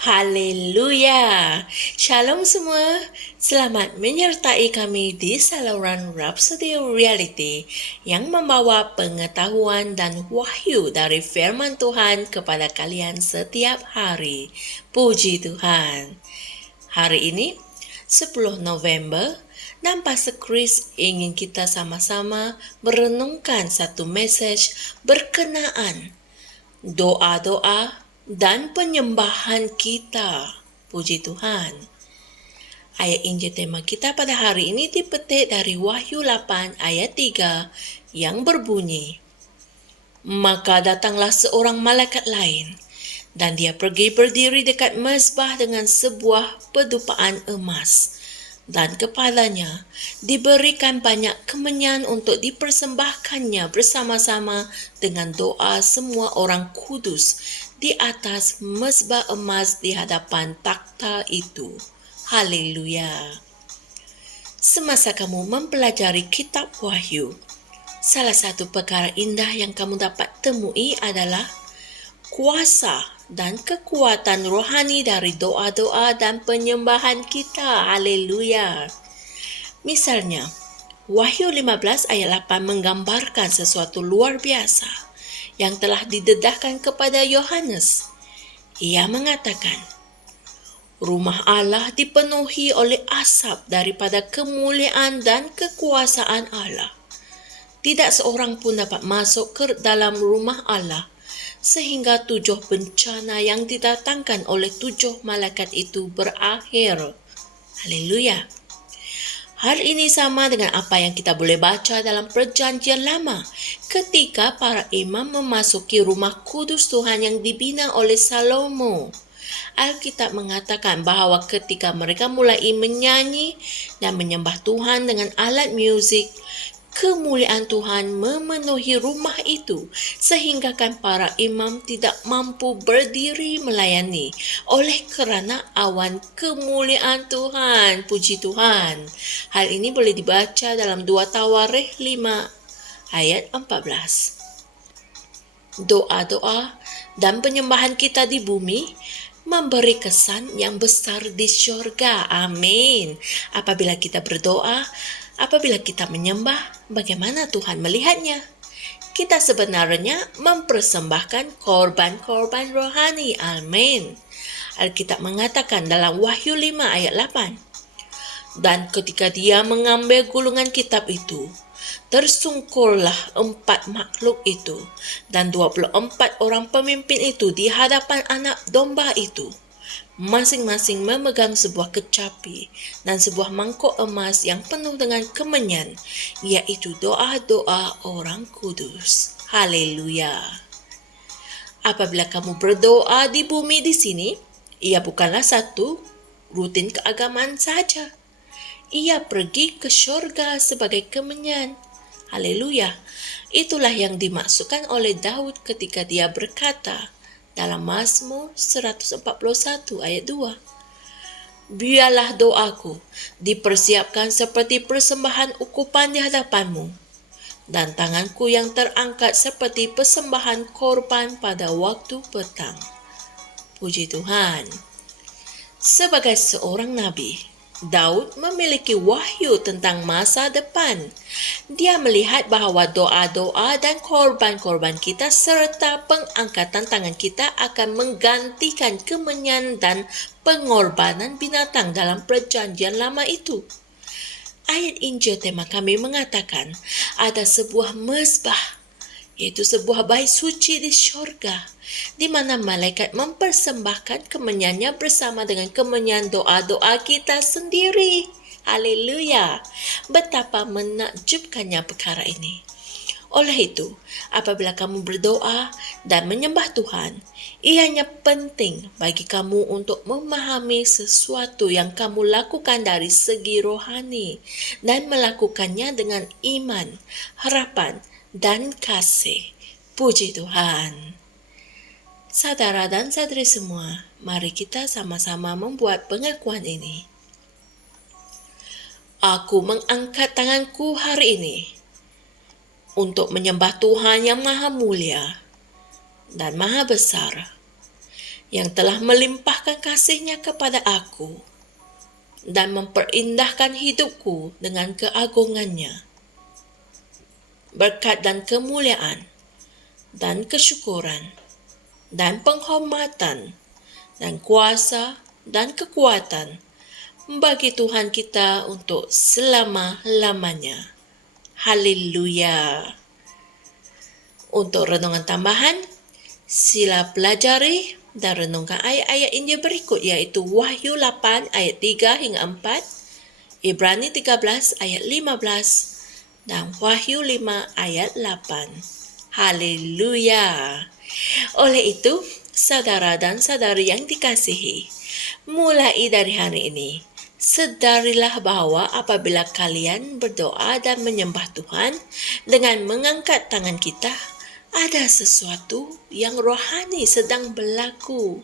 Haleluya. Shalom semua. Selamat menyertai kami di saluran Rhapsody Reality yang membawa pengetahuan dan wahyu dari firman Tuhan kepada kalian setiap hari. Puji Tuhan. Hari ini 10 November dan Pastor Chris ingin kita sama-sama merenungkan satu message berkenaan doa-doa dan penyembahan kita. Puji Tuhan. Ayat Injil tema kita pada hari ini dipetik dari Wahyu 8 ayat 3 yang berbunyi, "Maka datanglah seorang malaikat lain, dan dia pergi berdiri dekat mezbah dengan sebuah pedupaan emas, dan kepadanya diberikan banyak kemenyan untuk dipersembahkannya bersama-sama dengan doa semua orang kudus di atas mezbah emas di hadapan takhta itu." Haleluya. Semasa kamu mempelajari kitab Wahyu, salah satu perkara indah yang kamu dapat temui adalah kuasa dan kekuatan rohani dari doa-doa dan penyembahan kita. Haleluya. Misalnya, Wahyu 15 ayat 8 menggambarkan sesuatu luar biasa yang telah didedahkan kepada Yohanes. Ia mengatakan, rumah Allah dipenuhi oleh asap daripada kemuliaan dan kekuasaan Allah. Tidak seorang pun dapat masuk ke dalam rumah Allah sehingga 7 bencana yang didatangkan oleh 7 malaikat itu berakhir. Haleluya. Hal ini sama dengan apa yang kita boleh baca dalam Perjanjian Lama ketika para imam memasuki rumah kudus Tuhan yang dibina oleh Salomo. Alkitab mengatakan bahawa ketika mereka mulai menyanyi dan menyembah Tuhan dengan alat muzik, kemuliaan Tuhan memenuhi rumah itu sehingga para imam tidak mampu berdiri melayani oleh kerana awan kemuliaan Tuhan. Puji Tuhan. Hal ini boleh dibaca dalam 2 Tawarikh 5 ayat 14. Doa-doa dan penyembahan kita di bumi memberi kesan yang besar di syurga. Amin. Apabila kita berdoa, apabila kita menyembah, bagaimana Tuhan melihatnya? Kita sebenarnya mempersembahkan korban-korban rohani. Amin. Alkitab mengatakan dalam Wahyu 5 ayat 8, "Dan ketika dia mengambil gulungan kitab itu, tersungkurlah 4 makhluk itu dan 24 orang pemimpin itu di hadapan anak domba itu. Masing-masing memegang sebuah kecapi dan sebuah mangkuk emas yang penuh dengan kemenyan, yaitu doa-doa orang kudus." Haleluya. Apabila kamu berdoa di bumi di sini, ia bukanlah satu rutin keagamaan saja. Ia pergi ke syurga sebagai kemenyan. Haleluya. Itulah yang dimaksudkan oleh Daud ketika dia berkata dalam Mazmur 141 ayat 2, "Biarlah doaku dipersiapkan seperti persembahan ukupan di hadapanmu, dan tanganku yang terangkat seperti persembahan korban pada waktu petang." Puji Tuhan. Sebagai seorang nabi, Daud memiliki wahyu tentang masa depan. Dia melihat bahawa doa-doa dan korban-korban kita serta pengangkatan tangan kita akan menggantikan kemenyan dan pengorbanan binatang dalam Perjanjian Lama itu. Ayat Injil tema kami mengatakan ada sebuah mezbah, iaitu sebuah bait suci di syurga, di mana malaikat mempersembahkan kemenyannya bersama dengan kemenyan doa-doa kita sendiri. Haleluya. Betapa menakjubkannya perkara ini. Oleh itu, apabila kamu berdoa dan menyembah Tuhan, ianya penting bagi kamu untuk memahami sesuatu yang kamu lakukan dari segi rohani dan melakukannya dengan iman, harapan, dan kasih. Puji Tuhan. Saudara dan saudari semua, mari kita sama-sama membuat pengakuan ini. Aku mengangkat tanganku hari ini untuk menyembah Tuhan yang Maha Mulia dan Maha Besar. yang telah melimpahkan kasih-Nya kepada aku dan memperindahkan hidupku dengan keagungan-Nya. Berkat dan kemuliaan dan kesyukuran dan penghormatan dan kuasa dan kekuatan bagi Tuhan kita untuk selama-lamanya. Haleluya. Untuk renungan tambahan, sila pelajari dan renungkan ayat-ayat Injil berikut, iaitu Wahyu 8 ayat 3 hingga 4, Ibrani 13 ayat 15 dan Wahyu 5 ayat 8. Haleluya. Oleh itu, saudara dan saudari yang dikasihi, mulai dari hari ini, sedarilah bahwa apabila kalian berdoa dan menyembah Tuhan dengan mengangkat tangan kita, ada sesuatu yang rohani sedang berlaku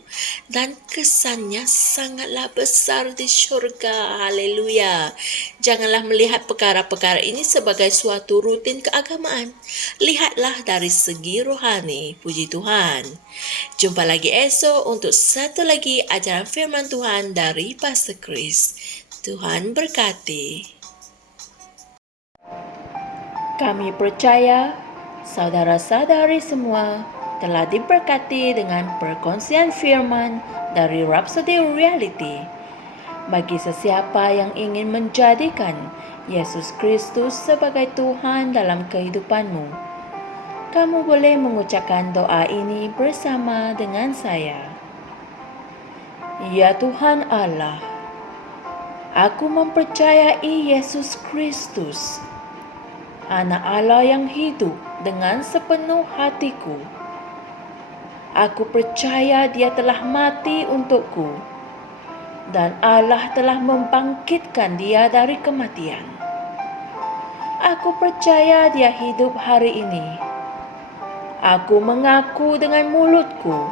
dan kesannya sangatlah besar di syurga. Haleluya. Janganlah melihat perkara-perkara ini sebagai suatu rutin keagamaan. Lihatlah dari segi rohani. Puji Tuhan. Jumpa lagi esok untuk satu lagi ajaran firman Tuhan dari Pastor Chris. Tuhan berkati. Kami percaya saudara-saudari semua telah diberkati dengan perkongsian firman dari Rhapsody Reality. Bagi sesiapa yang ingin menjadikan Yesus Kristus sebagai Tuhan dalam kehidupanmu, kamu boleh mengucapkan doa ini bersama dengan saya. Ya Tuhan Allah, aku mempercayai Yesus Kristus, Anak Allah yang hidup dengan sepenuh hatiku. Aku percaya Dia telah mati untukku dan Allah telah membangkitkan Dia dari kematian. Aku percaya Dia hidup hari ini. Aku mengaku dengan mulutku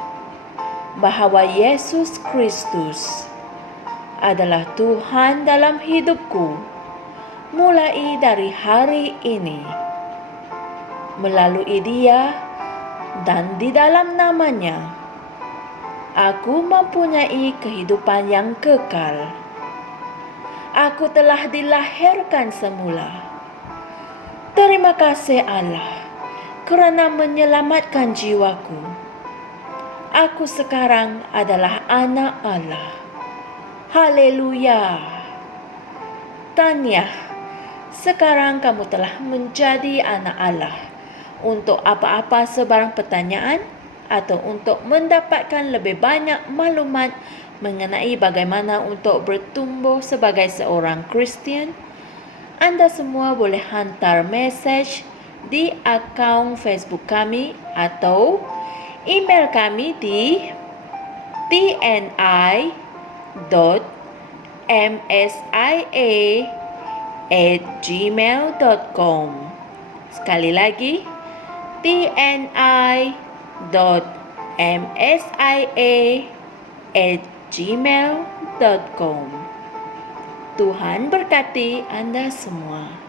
bahwa Yesus Kristus adalah Tuhan dalam hidupku mulai dari hari ini. Melalui Dia dan di dalam nama-Nya, aku mempunyai kehidupan yang kekal. Aku telah dilahirkan semula. Terima kasih Allah kerana menyelamatkan jiwaku. Aku sekarang adalah anak Allah. Haleluya. Tahniah. Sekarang kamu telah menjadi anak Allah. Untuk apa-apa sebarang pertanyaan atau untuk mendapatkan lebih banyak maklumat mengenai bagaimana untuk bertumbuh sebagai seorang Kristian, anda semua boleh hantar mesej di akaun Facebook kami atau email kami di tni.msia@gmail.com. Sekali lagi, tni.msia@gmail.com. Tuhan berkati Anda semua.